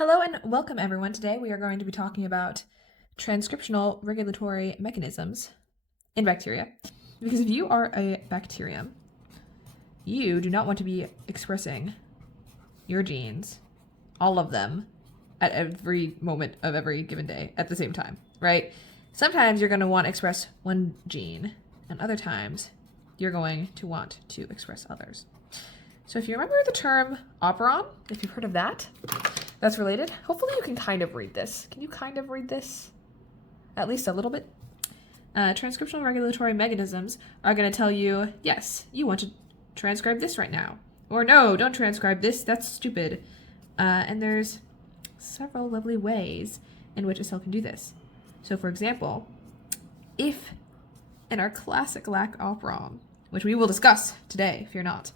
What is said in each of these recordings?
Hello and welcome everyone. Today we are going to be talking about transcriptional regulatory mechanisms in bacteria. Because if you are a bacterium, you do not want to be expressing your genes, all of them, at every moment of every given day at the same time, right? Sometimes you're going to want to express one gene, and other times you're going to want to express others. So if you remember the term operon, if you've heard of that, that's related. Hopefully you can kind of read this. Can you kind of read this? At least a little bit? Transcriptional regulatory mechanisms are going to tell you, yes, you want to transcribe this right now. Or no, don't transcribe this, that's stupid. And there's several lovely ways in which a cell can do this. So for example, if in our classic lac operon, which we will discuss today, fear not,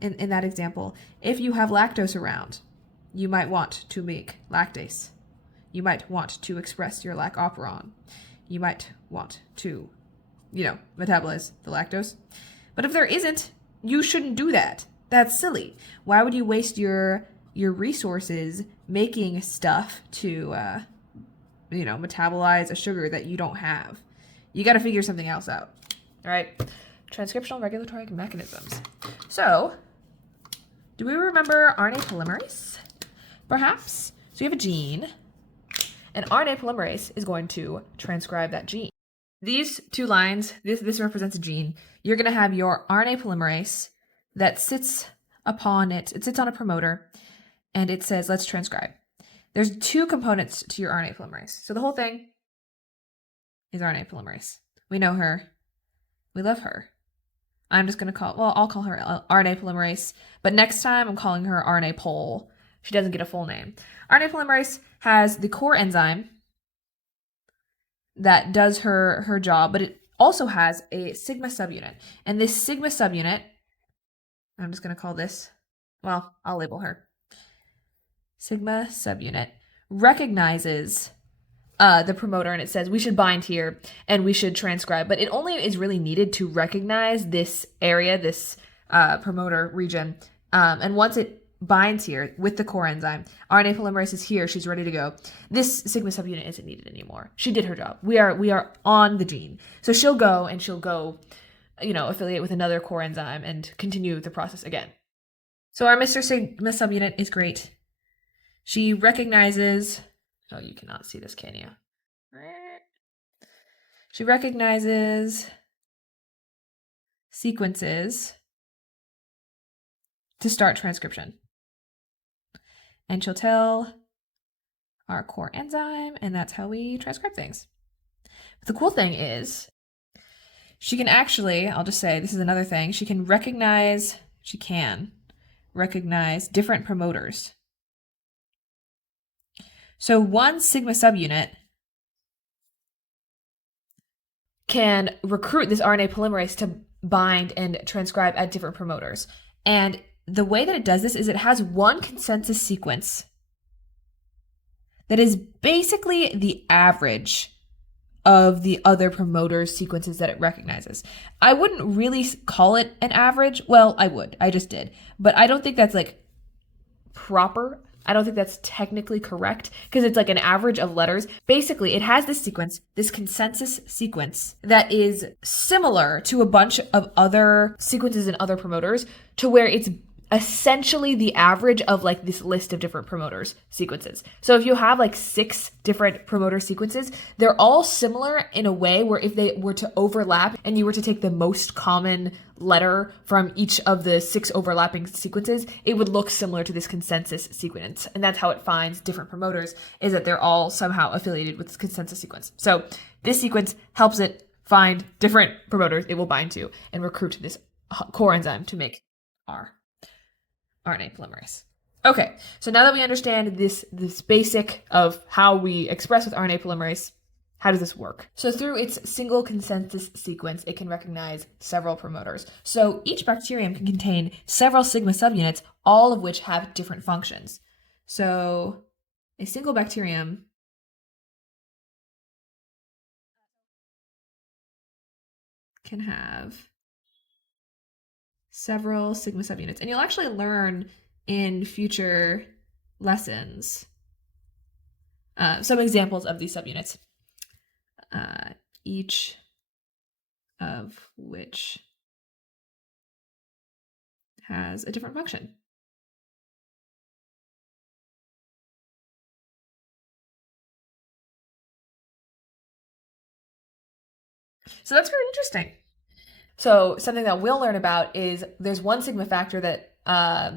in that example, if you have lactose around, you might want to make lactase. You might want to express your lac operon. You might want to, metabolize the lactose. But if there isn't, you shouldn't do that. That's silly. Why would you waste your resources making stuff to, metabolize a sugar that you don't have? You got to figure something else out. All right. Transcriptional regulatory mechanisms. So, do we remember RNA polymerase? Perhaps. So you have a gene, and RNA polymerase is going to transcribe that gene. These two lines, this represents a gene. You're going to have your RNA polymerase that sits upon it. It sits on a promoter, and it says, let's transcribe. There's two components to your RNA polymerase. So the whole thing is RNA polymerase. We know her. We love her. I'm just going to I'll call her RNA polymerase, but next time I'm calling her RNA pol. She doesn't get a full name. RNA polymerase has the core enzyme that does her job, but it also has a sigma subunit. And this sigma subunit, I'm just going to call this, I'll label her. Sigma subunit recognizes the promoter, and it says we should bind here and we should transcribe, but it only is really needed to recognize this area, this promoter region. And once it binds here with the core enzyme, RNA polymerase is here, she's ready to go. This sigma subunit isn't needed anymore. She did her job. We are on the gene. So she'll go affiliate with another core enzyme and continue the process again. So our Mr. Sigma subunit is great. She recognizes, oh, you cannot see this, can you? She recognizes sequences to start transcription. And she'll tell our core enzyme, and that's how we transcribe things. But the cool thing is, she can actually, I'll just say, this is another thing, she can recognize different promoters. So one sigma subunit can recruit this RNA polymerase to bind and transcribe at different promoters. And the way that it does this is it has one consensus sequence that is basically the average of the other promoter sequences that it recognizes. I wouldn't really call it an average. Well, I would. I just did. But I don't think that's proper. I don't think that's technically correct because it's an average of letters. Basically, it has this sequence, this consensus sequence that is similar to a bunch of other sequences and other promoters to where it's essentially the average of this list of different promoters sequences. So if you have 6 different promoter sequences, they're all similar in a way where if they were to overlap and you were to take the most common letter from each of the 6 overlapping sequences, it would look similar to this consensus sequence. And that's how it finds different promoters, is that they're all somehow affiliated with this consensus sequence. So this sequence helps it find different promoters it will bind to and recruit this core enzyme to make our RNA polymerase. Okay, so now that we understand this basic of how we express with RNA polymerase, how does this work? So through its single consensus sequence, it can recognize several promoters. So each bacterium can contain several sigma subunits, all of which have different functions. So a single bacterium can have several sigma subunits. And you'll actually learn in future lessons. Some examples of these subunits, each of which has a different function. So that's very interesting. So something that we'll learn about is there's one sigma factor that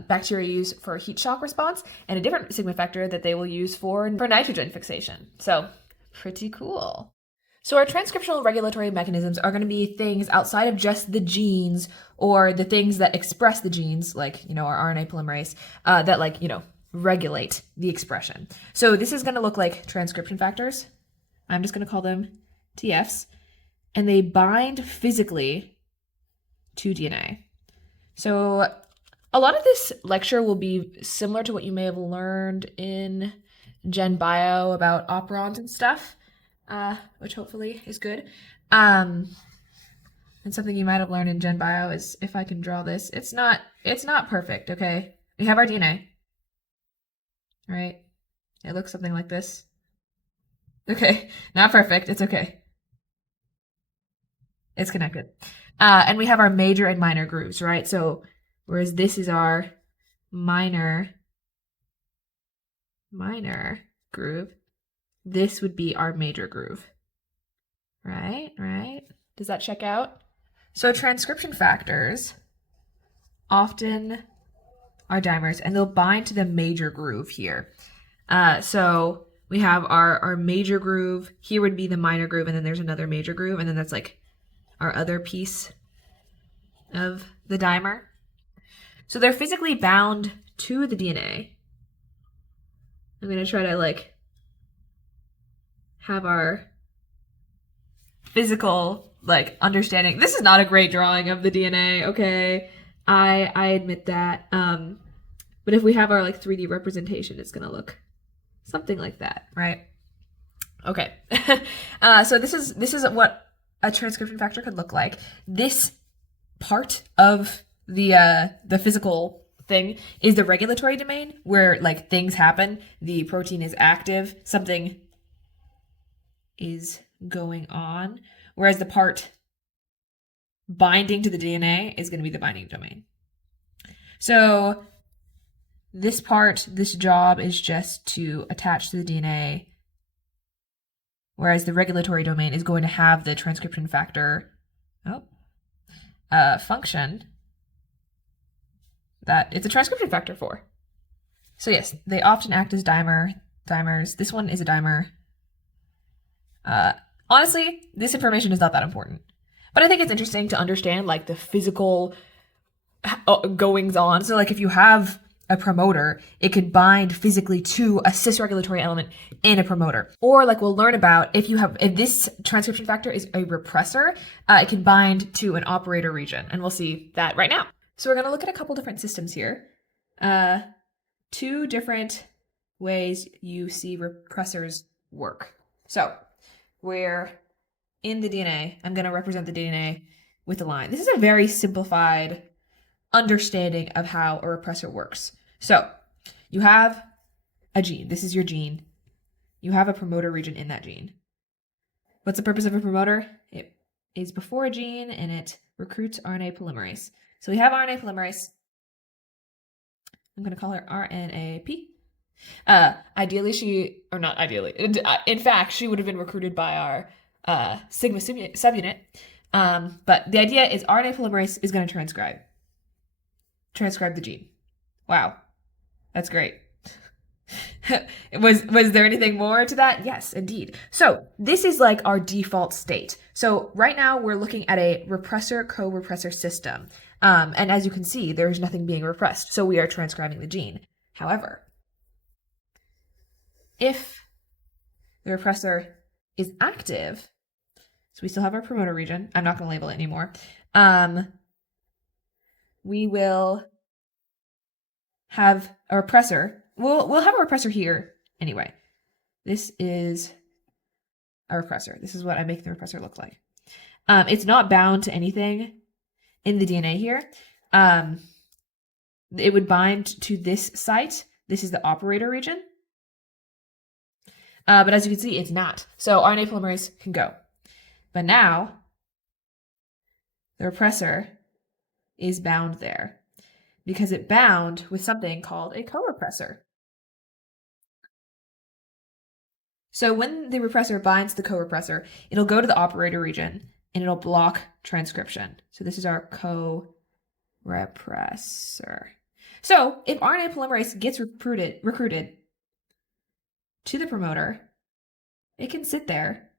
bacteria use for heat shock response and a different sigma factor that they will use for nitrogen fixation. So pretty cool. So our transcriptional regulatory mechanisms are going to be things outside of just the genes or the things that express the genes, like, our RNA polymerase, that regulate the expression. So this is going to look like transcription factors. I'm just going to call them TFs. And they bind physically to DNA. So a lot of this lecture will be similar to what you may have learned in Gen Bio about operons and stuff, which hopefully is good. And something you might have learned in Gen Bio is, if I can draw this, it's not perfect, okay? We have our DNA, right? It looks something like this. Okay, not perfect, it's okay. It's connected. And we have our major and minor grooves, right? So whereas this is our minor groove, this would be our major groove. Right? Does that check out? So transcription factors often are dimers, and they'll bind to the major groove here. So we have our major groove. Here would be the minor groove, and then there's another major groove, and then that's like our other piece of the dimer. So they're physically bound to the DNA. I'm going to try to have our physical understanding. This is not a great drawing of the DNA, okay? I admit that. But if we have our 3D representation, it's going to look something like that, right? Okay. So this is what a transcription factor could look like. This part of the physical thing is the regulatory domain, where things happen, the protein is active, something is going on, whereas the part binding to the DNA is going to be the binding domain. So this job is just to attach to the DNA, whereas the regulatory domain is going to have the transcription factor function that it's a transcription factor for. So yes, they often act as dimers. This one is a dimer. Honestly, this information is not that important, but I think it's interesting to understand the physical goings on. So if you have a promoter, it could bind physically to a cis-regulatory element in a promoter. Or we'll learn about if this transcription factor is a repressor, it can bind to an operator region, and we'll see that right now. So we're going to look at a couple different systems here. Two different ways you see repressors work. So we're in the DNA. I'm going to represent the DNA with a line. This is a very simplified understanding of how a repressor works. So you have a gene. This is your gene. You have a promoter region in that gene. What's the purpose of a promoter? It is before a gene and it recruits RNA polymerase. So we have RNA polymerase. I'm going to call her RNAP. In fact, she would have been recruited by our sigma subunit. But the idea is RNA polymerase is going to transcribe the gene. Wow, that's great. Was there anything more to that? Yes, indeed. So this is our default state. So right now we're looking at a repressor co-repressor system. And as you can see, there's nothing being repressed. So we are transcribing the gene. However, if the repressor is active, so we still have our promoter region. I'm not going to label it anymore. We will have a repressor. We'll have a repressor here anyway. This is a repressor. This is what I make the repressor look like. It's not bound to anything in the DNA here. It would bind to this site, This is the operator region. But as you can see, it's not. So RNA polymerase can go. But now the repressor is bound there because it bound with something called a co-repressor. So when the repressor binds the co-repressor, it'll go to the operator region and it'll block transcription. So this is our co-repressor. So if RNA polymerase gets recruited to the promoter, it can sit there.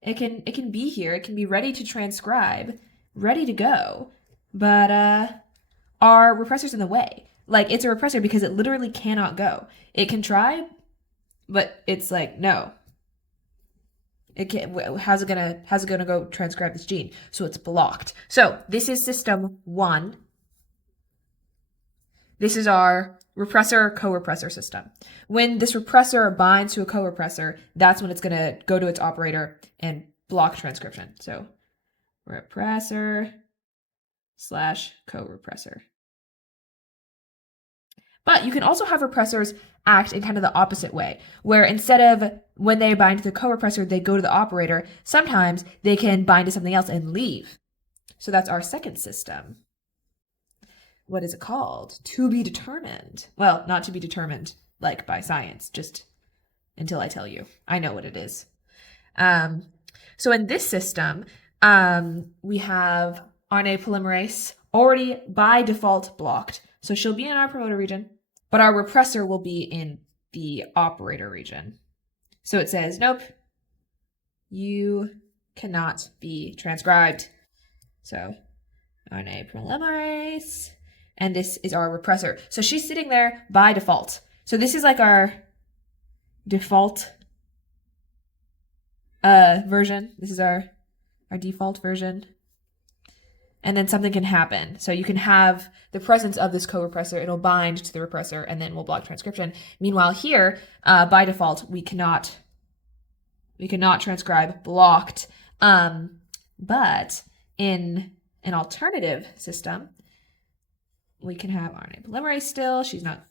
It can be here. It can be ready to transcribe, ready to go. But our repressor's in the way. Like, it's a repressor because it literally cannot go. It can try, but it's like, no. It can't. How's it gonna go transcribe this gene? So it's blocked. So this is system 1. This is our repressor co-repressor system. When this repressor binds to a co-repressor, that's when it's gonna go to its operator and block transcription. So repressor / co-repressor. But you can also have repressors act in kind of the opposite way, where instead of when they bind to the co-repressor, they go to the operator, sometimes they can bind to something else and leave. So that's our second system. What is it called? To be determined. Well, not to be determined, like by science, just until I tell you. I know what it is. So in this system, we have RNA polymerase already by default blocked. So she'll be in our promoter region, but our repressor will be in the operator region. So it says, nope, you cannot be transcribed. So RNA polymerase, and this is our repressor. So she's sitting there by default. So this is like our default version. This is our default version. And then something can happen. So you can have the presence of this co-repressor. It'll bind to the repressor and then we'll block transcription. Meanwhile here, by default, we cannot transcribe, blocked. But in an alternative system, we can have RNA polymerase still. She's not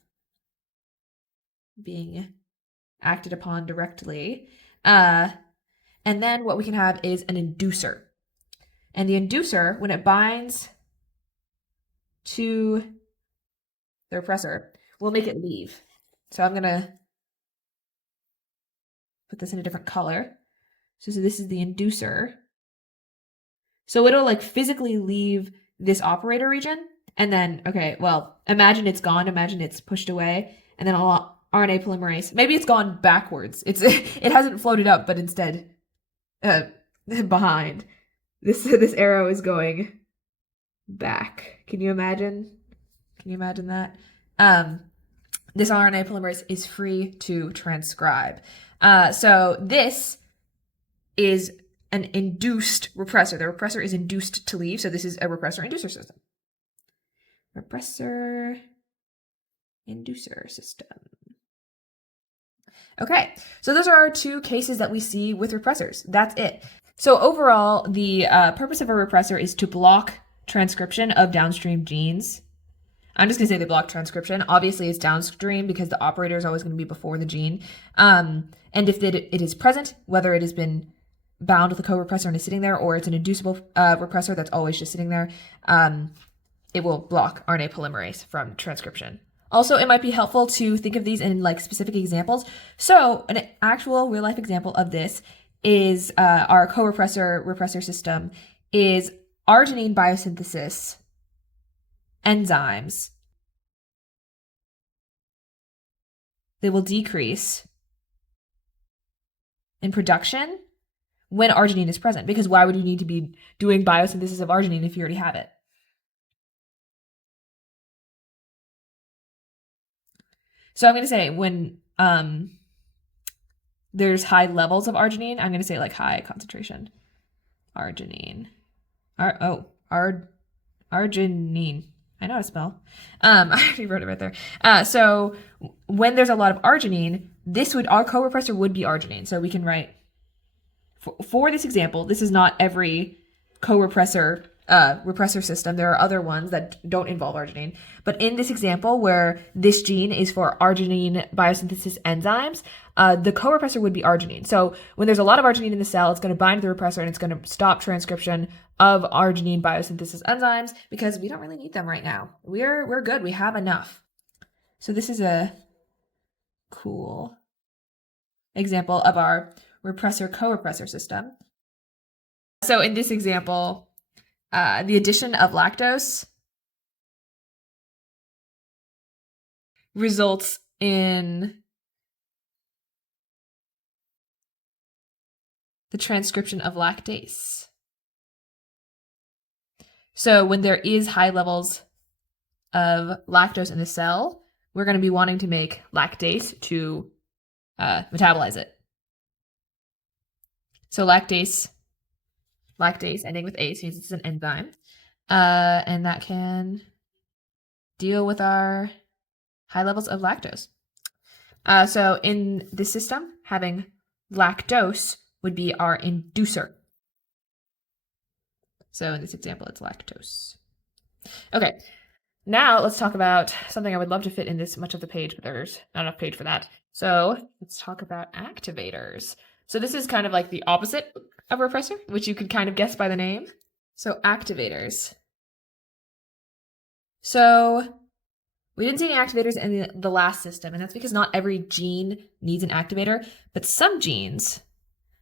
being acted upon directly. And then what we can have is an inducer. And the inducer, when it binds to the repressor, will make it leave. So I'm going to put this in a different color. So this is the inducer. So it'll like physically leave this operator region. And then, okay, well, imagine it's gone. Imagine it's pushed away. And then RNA polymerase, maybe it's gone backwards. It hasn't floated up, but instead behind. This arrow is going back. Can you imagine? Can you imagine that? This RNA polymerase is free to transcribe. So this is an induced repressor. The repressor is induced to leave. So this is a repressor-inducer system. Repressor-inducer system. Okay, so those are our 2 cases that we see with repressors. That's it. So overall, the purpose of a repressor is to block transcription of downstream genes. I'm just going to say they block transcription. Obviously, it's downstream because the operator is always going to be before the gene. And if it is present, whether it has been bound with a co-repressor and is sitting there, or it's an inducible repressor that's always just sitting there, it will block RNA polymerase from transcription. Also, it might be helpful to think of these in like specific examples. So an actual real-life example of this is our co-repressor system is arginine biosynthesis enzymes. They will decrease in production when arginine is present, because why would you need to be doing biosynthesis of arginine if you already have it? So I'm going to say when there's high levels of arginine, I'm going to say like high concentration. Arginine. Arginine. I know how to spell. I already wrote it right there. So when there's a lot of arginine, our co-repressor would be arginine. So we can write, for this example, this is not every co-repressor repressor system. There are other ones that don't involve arginine. But in this example, where this gene is for arginine biosynthesis enzymes, the co-repressor would be arginine. So when there's a lot of arginine in the cell, it's going to bind to the repressor and it's going to stop transcription of arginine biosynthesis enzymes because we don't really need them right now. We're good. We have enough. So this is a cool example of our repressor co-repressor system. So in this example, the addition of lactose results in the transcription of lactase. So when there is high levels of lactose in the cell, we're going to be wanting to make lactase to metabolize it. So lactase ending with ase means it's an enzyme, and that can deal with our high levels of lactose. So in this system, having lactose would be our inducer. So in this example, it's lactose. Okay, now let's talk about something I would love to fit in this much of the page, but there's not enough page for that. So let's talk about activators. So this is kind of like the opposite of a repressor, which you could kind of guess by the name. So activators. So we didn't see any activators in the last system, and that's because not every gene needs an activator, but some genes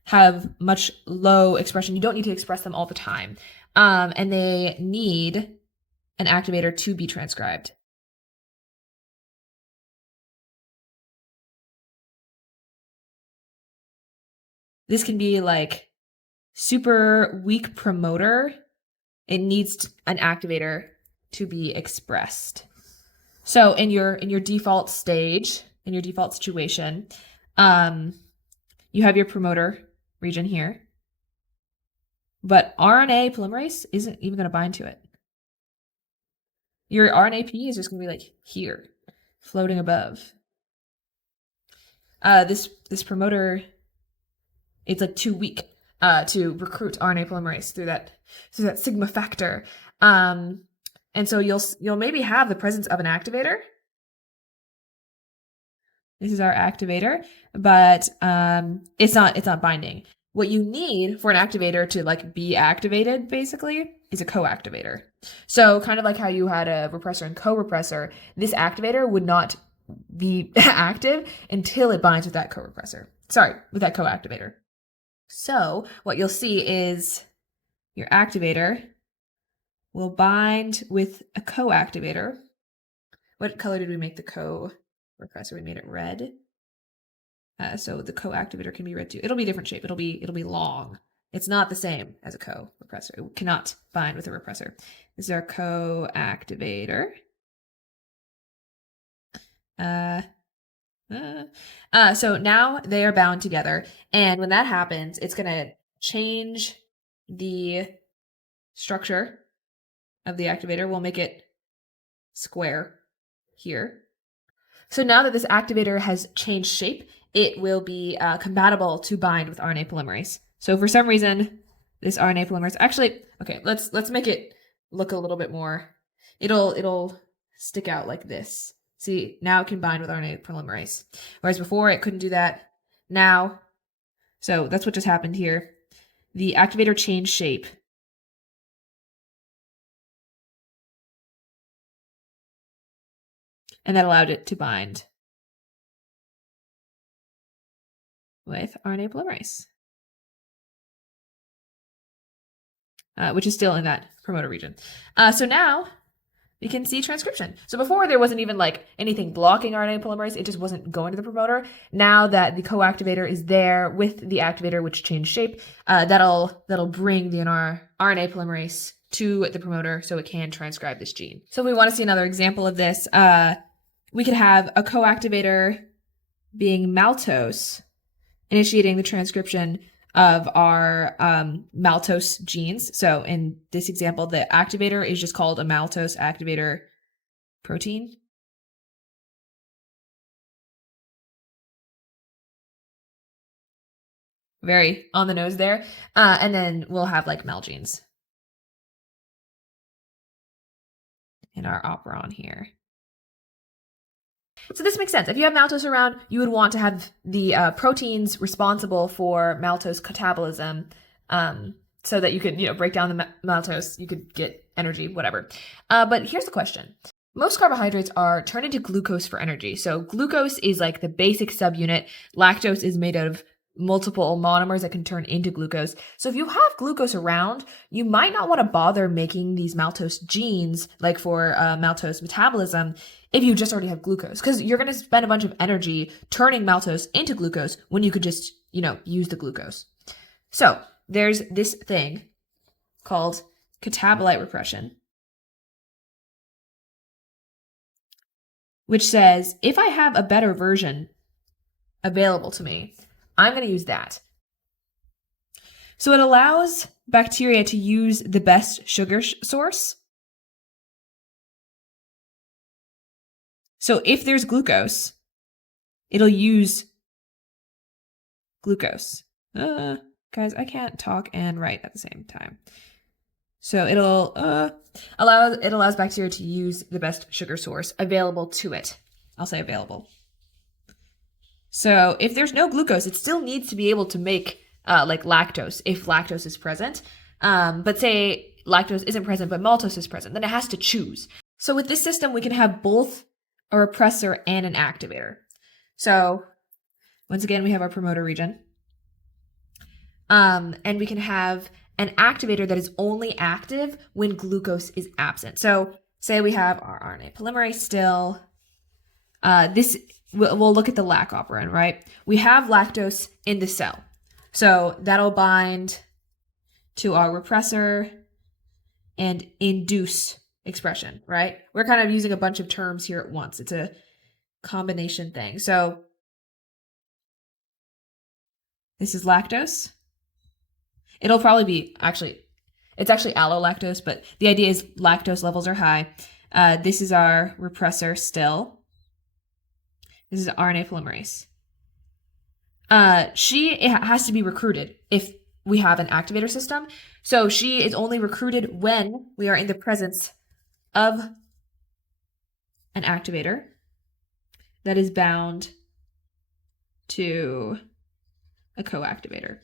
have much low expression. You don't need to express them all the time, and they need an activator to be transcribed. This can be like super weak promoter. It needs an activator to be expressed. So in your default stage, in your default situation, you have your promoter region here, but RNA polymerase isn't even going to bind to it. Your RNAP is just going to be like here, floating above. This promoter, it's like too weak to recruit RNA polymerase through that sigma factor. And so you'll maybe have the presence of an activator. This is our activator, but it's not binding. What you need for an activator to like be activated basically is a co-activator. So kind of like how you had a repressor and co-repressor, this activator would not be active until it binds with that co-repressor. Sorry, with that co-activator. So what you'll see is your activator will bind with a co-activator. What color did we make the co-repressor? We made it red. So the co-activator can be red too. It'll be a different shape. It'll be long. It's not the same as a co-repressor. It cannot bind with a repressor. This is our co-activator. So now they are bound together, and when that happens, it's going to change the structure of the activator. We'll make it square here. So now that this activator has changed shape, it will be compatible to bind with RNA polymerase. So for some reason, this RNA polymerase, actually, okay, let's make it look a little bit more. It'll stick out like this. See, now it can bind with RNA polymerase. Whereas before it couldn't do that. Now, so that's what just happened here. The activator changed shape. And that allowed it to bind with RNA polymerase, which is still in that promoter region. So now we can see transcription. So before there wasn't even like anything blocking RNA polymerase. It just wasn't going to the promoter. Now that the co-activator is there with the activator, which changed shape, that'll bring the RNA polymerase to the promoter so it can transcribe this gene. So if we want to see another example of this, we could have a co-activator being maltose, initiating the transcription of our maltose genes. So in this example, the activator is just called a maltose activator protein. Very on the nose there. And then we'll have like mal genes. in our operon here. So this makes sense. If you have maltose around, you would want to have the proteins responsible for maltose catabolism, so that you could, break down the maltose, you could get energy, whatever. But here's the question. Most carbohydrates are turned into glucose for energy. So glucose is like the basic subunit. Lactose is made out of multiple monomers that can turn into glucose. So if you have glucose around, you might not want to bother making these maltose genes, like for maltose metabolism, if you just already have glucose, because you're going to spend a bunch of energy turning maltose into glucose when you could just, use the glucose. So there's this thing called catabolite repression, which says if I have a better version available to me, I'm going to use that. So it allows bacteria to use the best sugar source. So if there's glucose, it'll use glucose. Guys, I can't talk and write at the same time. So it allows bacteria to use the best sugar source available to it. I'll say available. So if there's no glucose, it still needs to be able to make like lactose if lactose is present. But say lactose isn't present, but maltose is present, then it has to choose. So with this system, we can have both a repressor and an activator. So once again, we have our promoter region. And we can have an activator that is only active when glucose is absent. So say we have our RNA polymerase still. We'll look at the lac operon, right? We have lactose in the cell. So that'll bind to our repressor and induce expression, right? We're kind of using a bunch of terms here at once. It's a combination thing. So this is lactose. It'll probably be, it's actually allolactose, but the idea is lactose levels are high. This is our repressor still. This is RNA polymerase. It has to be recruited if we have an activator system. So she is only recruited when we are in the presence of an activator that is bound to a coactivator.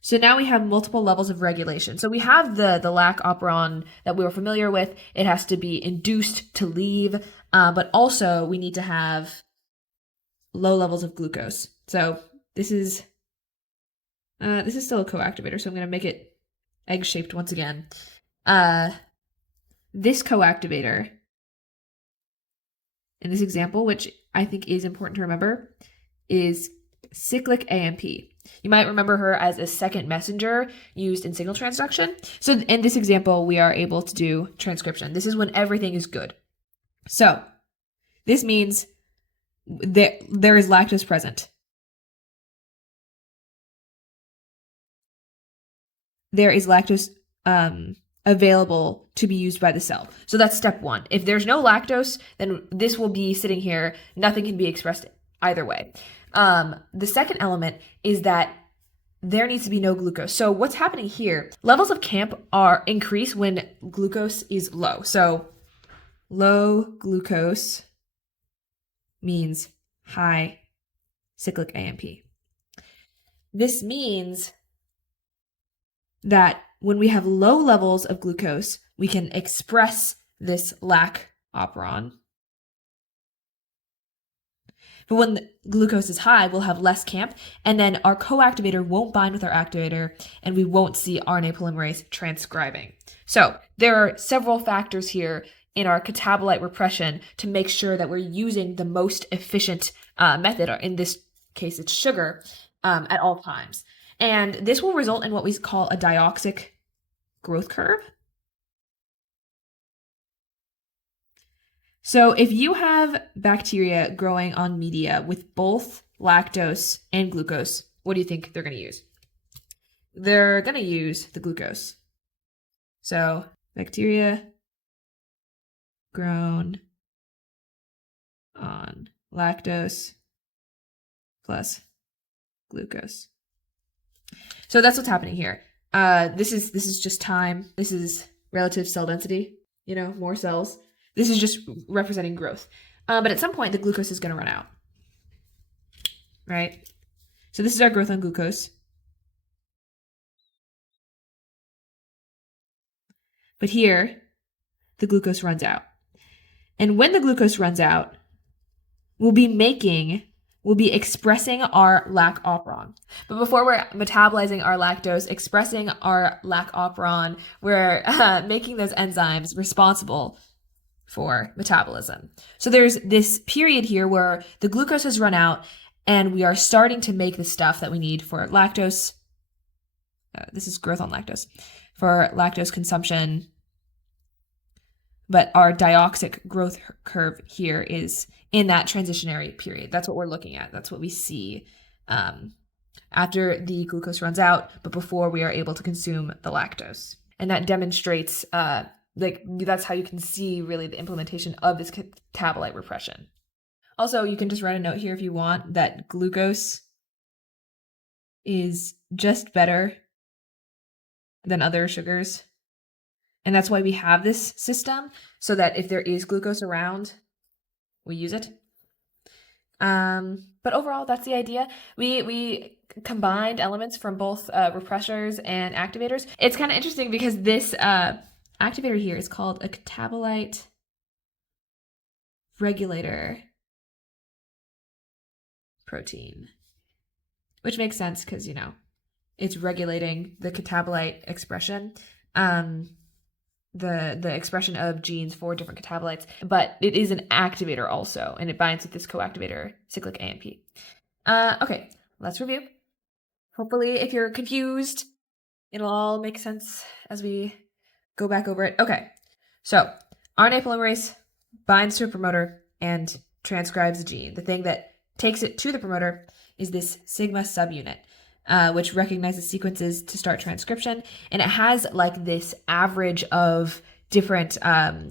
So now we have multiple levels of regulation. So we have the lac operon that we were familiar with. It has to be induced to leave, but also we need to have low levels of glucose. So this is still a coactivator, so I'm going to make it egg-shaped once again. This coactivator, in this example, which I think is important to remember, is cyclic AMP. You might remember her as a second messenger used in signal transduction. So in this example, we are able to do transcription. This is when everything is good. So this means there is lactose present. There is lactose available to be used by the cell. So that's step one. If there's no lactose, then this will be sitting here. Nothing can be expressed either way. The second element is that there needs to be no glucose. So what's happening here, levels of CAMP are increased when glucose is low. So low glucose means high cyclic AMP. This means that when we have low levels of glucose, we can express this lac operon. But when the glucose is high, we'll have less CAMP, and then our coactivator won't bind with our activator, and we won't see RNA polymerase transcribing. So there are several factors here in our catabolite repression to make sure that we're using the most efficient method, or in this case, it's sugar, at all times. And this will result in what we call a dioxic growth curve. So if you have bacteria growing on media with both lactose and glucose, what do you think they're going to use? They're going to use the glucose. So bacteria grown on lactose plus glucose. So that's what's happening here. This is just time. This is relative cell density, more cells. This is just representing growth. But at some point, the glucose is going to run out, right? So this is our growth on glucose. But here, the glucose runs out. And when the glucose runs out, we'll be expressing our lac operon. But before we're metabolizing our lactose, expressing our lac operon, we're making those enzymes responsible for metabolism. So there's this period here where the glucose has run out and we are starting to make the stuff that we need for lactose. This is growth on lactose, for lactose consumption. But our dioxic growth curve here is in that transitionary period. That's what we're looking at. That's what we see after the glucose runs out, but before we are able to consume the lactose. And that demonstrates, that's how you can see really the implementation of this catabolite repression. Also, you can just write a note here if you want that glucose is just better than other sugars. And that's why we have this system, so that if there is glucose around, we use it. But overall, that's the idea. We combined elements from both repressors and activators. It's kind of interesting because this activator here is called a catabolite regulator protein, which makes sense because, it's regulating the catabolite expression. The expression of genes for different catabolites, but it is an activator also, and it binds with this coactivator, cyclic AMP. Okay, let's review. Hopefully, if you're confused, it'll all make sense as we go back over it. Okay, so RNA polymerase binds to a promoter and transcribes the gene. The thing that takes it to the promoter is this sigma subunit, which recognizes sequences to start transcription. And it has like this average of different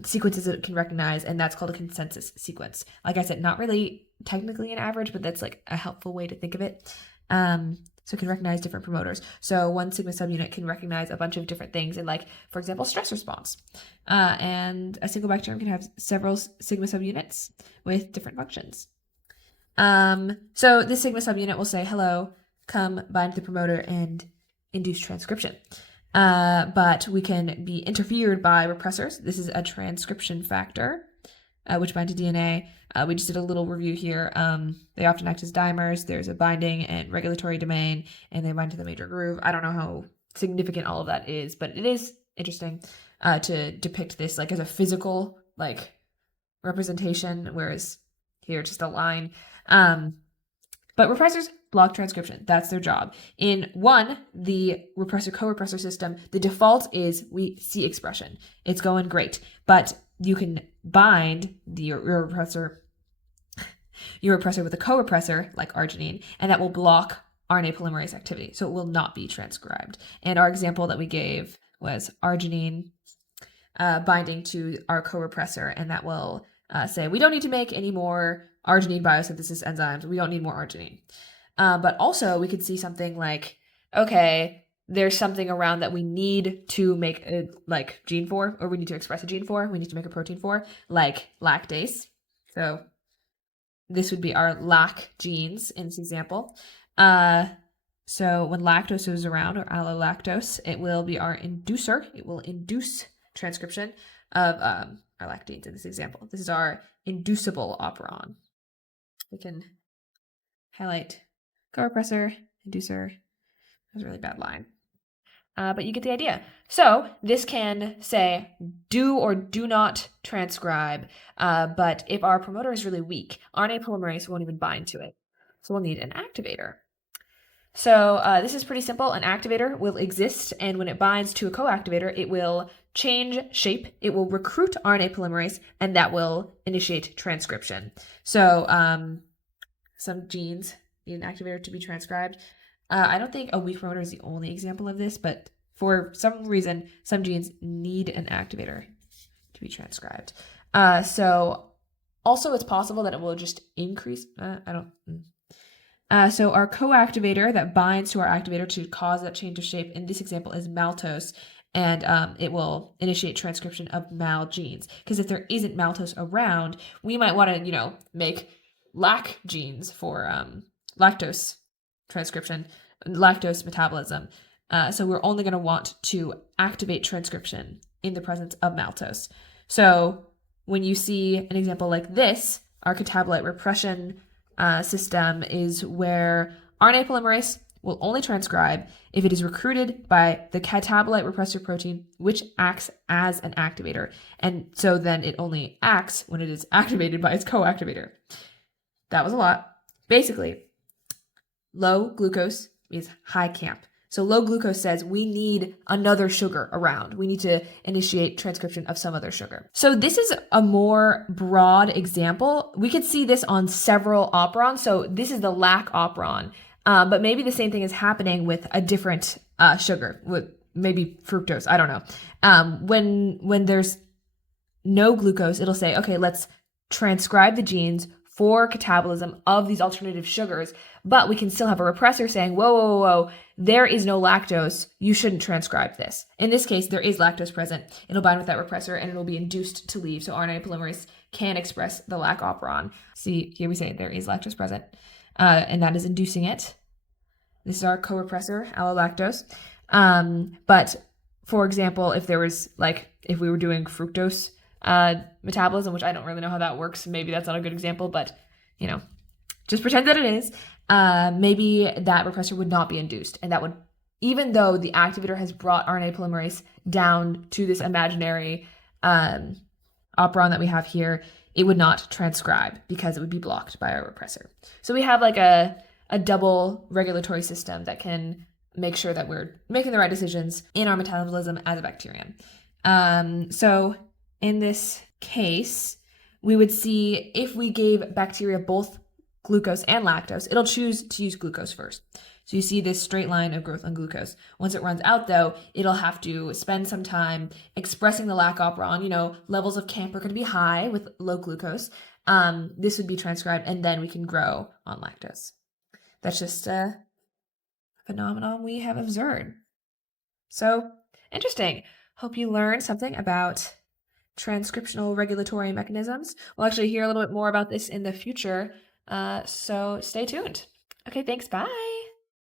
sequences that it can recognize, and that's called a consensus sequence. Like I said, not really technically an average, but that's like a helpful way to think of it. So it can recognize different promoters. So one sigma subunit can recognize a bunch of different things in, like, for example, stress response. And a single bacterium can have several sigma subunits with different functions. So this sigma subunit will say, hello, come bind to the promoter and induce transcription. But we can be interfered by repressors. This is a transcription factor, which bind to DNA. We just did a little review here. They often act as dimers. There's a binding and regulatory domain, and they bind to the major groove. I don't know how significant all of that is, but it is interesting to depict this like as a physical like representation, whereas here just a line. But repressors block transcription. That's their job. In the repressor co-repressor system, the default is we see expression. It's going great. But you can bind your repressor with a co-repressor like arginine, and that will block RNA polymerase activity. So it will not be transcribed. And our example that we gave was arginine binding to our co-repressor, and that will say we don't need to make any more arginine biosynthesis enzymes. We don't need more arginine. But also we could see something like, okay, there's something around that we need to make a gene for, or we need to express a gene for, we need to make a protein for, like lactase. So this would be our lac genes in this example. So when lactose is around, or allolactose, it will be our inducer. It will induce transcription of our lacteins in this example. This is our inducible operon. We can highlight co-repressor, inducer. That was a really bad line. But you get the idea. So this can say do or do not transcribe, but if our promoter is really weak, RNA polymerase won't even bind to it. So we'll need an activator. So this is pretty simple. An activator will exist, and when it binds to a co-activator, it will change shape. It will recruit RNA polymerase, and that will initiate transcription. So some genes need an activator to be transcribed. I don't think a weak promoter is the only example of this, but for some reason, some genes need an activator to be transcribed. So also it's possible that it will just increase. So our co-activator that binds to our activator to cause that change of shape in this example is maltose, and it will initiate transcription of mal genes. Because if there isn't maltose around, we might want to, make lac genes for lactose transcription, lactose metabolism. So we're only going to want to activate transcription in the presence of maltose. So when you see an example like this, our catabolite repression system is where RNA polymerase will only transcribe if it is recruited by the catabolite repressor protein, which acts as an activator. And so then it only acts when it is activated by its co-activator. That was a lot. Basically, low glucose is high camp. So low glucose says we need another sugar around. We need to initiate transcription of some other sugar. So this is a more broad example. We could see this on several operons. So this is the lac operon, but maybe the same thing is happening with a different sugar, with maybe fructose. I don't know. When there's no glucose, it'll say, okay, let's transcribe the genes for catabolism of these alternative sugars, but we can still have a repressor saying, whoa, there is no lactose, you shouldn't transcribe this. In this case, there is lactose present. It'll bind with that repressor and it'll be induced to leave. So RNA polymerase can express the lac operon. See, here we say there is lactose present, and that is inducing it. This is our co-repressor, allolactose. But for example, if there was if we were doing fructose metabolism, which I don't really know how that works. Maybe that's not a good example, but just pretend that it is. Maybe that repressor would not be induced, and that would, even though the activator has brought RNA polymerase down to this imaginary operon that we have here, it would not transcribe because it would be blocked by our repressor. So we have a double regulatory system that can make sure that we're making the right decisions in our metabolism as a bacterium. So in this case, we would see if we gave bacteria both glucose and lactose, it'll choose to use glucose first. So you see this straight line of growth on glucose. Once it runs out, though, it'll have to spend some time expressing the lac operon. Levels of camp are going to be high with low glucose. This would be transcribed, and then we can grow on lactose. That's just a phenomenon we have observed. So interesting. Hope you learned something about transcriptional regulatory mechanisms. We'll actually hear a little bit more about this in the future, so stay tuned. Okay, thanks. Bye.